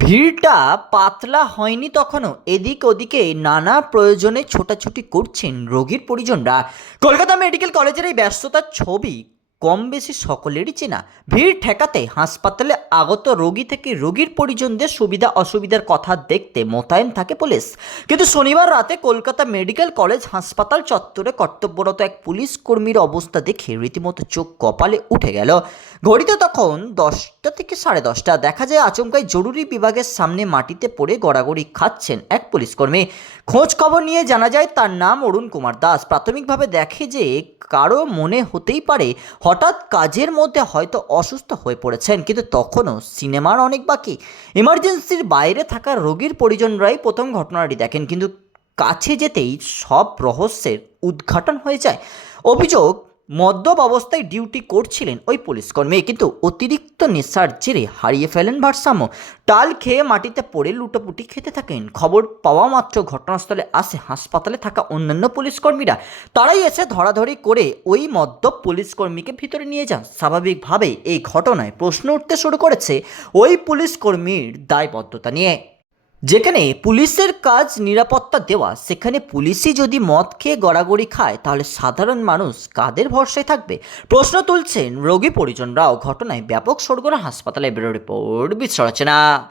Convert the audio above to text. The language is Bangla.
ভিড়টা পাতলা হয়নি তখনও। এদিক ওদিকে নানা প্রয়োজনে ছোটাছুটি করছেন রোগীর পরিজনরা। কলকাতা মেডিকেল কলেজের এই ব্যস্ততার ছবি কম বেশি সকলেরই চেনা। ভিড় ঠেকাতে হাসপাতালে আগত রোগী থেকে রোগীর পরিজনদের সুবিধা অসুবিধার কথা দেখতে মোতায়েন থাকে পুলিশ। কিন্তু শনিবার রাতে কলকাতা মেডিকেল কলেজ হাসপাতাল চত্বরে কর্তব্যরত এক পুলিশ কর্মীর অবস্থা দেখে রীতিমতো চোখ কপালে উঠে গেল। ঘড়িতে তখন দশটা থেকে সাড়ে দশটা। দেখা যায় আচমকাই জরুরি বিভাগের সামনে মাটিতে পড়ে গড়াগড়ি খাচ্ছেন এক পুলিশ কর্মী। খোঁজ খবর নিয়ে জানা যায়, তার নাম অরুণ কুমার দাস। প্রাথমিকভাবে দেখে যে কারও মনে হতেই পারে হঠাৎ কাজের মধ্যে হয়তো অসুস্থ হয়ে পড়েছেন, কিন্তু তখনও সিনেমার অনেক বাকি। এমার্জেন্সির বাইরে থাকা রোগীর পরিজনরাই প্রথম ঘটনাটি দেখেন, কিন্তু কাছে যেতেই সব রহস্যের উদ্ঘাটন হয়ে যায়। অভিযোগ মদ্যপ অবস্থায় ডিউটি করছিলেন ওই পুলিশকর্মী। কিন্তু অতিরিক্ত নেশার জেরে হারিয়ে ফেলেন ভারসাম্য। টাল খেয়ে মাটিতে পড়ে লুটোপুটি খেতে থাকেন। খবর পাওয়া মাত্র ঘটনাস্থলে আসে হাসপাতালে থাকা অন্যান্য পুলিশকর্মীরা। তারাই এসে ধরাধরি করে ওই মদ্যপ পুলিশকর্মীকে ভিতরে নিয়ে যান। স্বাভাবিকভাবে এই ঘটনায় প্রশ্ন উঠতে শুরু করেছে ওই পুলিশকর্মীর দায়বদ্ধতা নিয়ে। যেখানে পুলিশের কাজ নিরাপত্তা দেওয়া, সেখানে পুলিশই যদি মদ খেয়ে গড়াগড়ি খায়, তাহলে সাধারণ মানুষ কাদের ভরসায় থাকবে? প্রশ্ন তুলছেন রোগী পরিজনরাও ঘটনায় ব্যাপক সরগোনা হাসপাতালে বেরো রিপোর্ট বিশ্ব রচনা।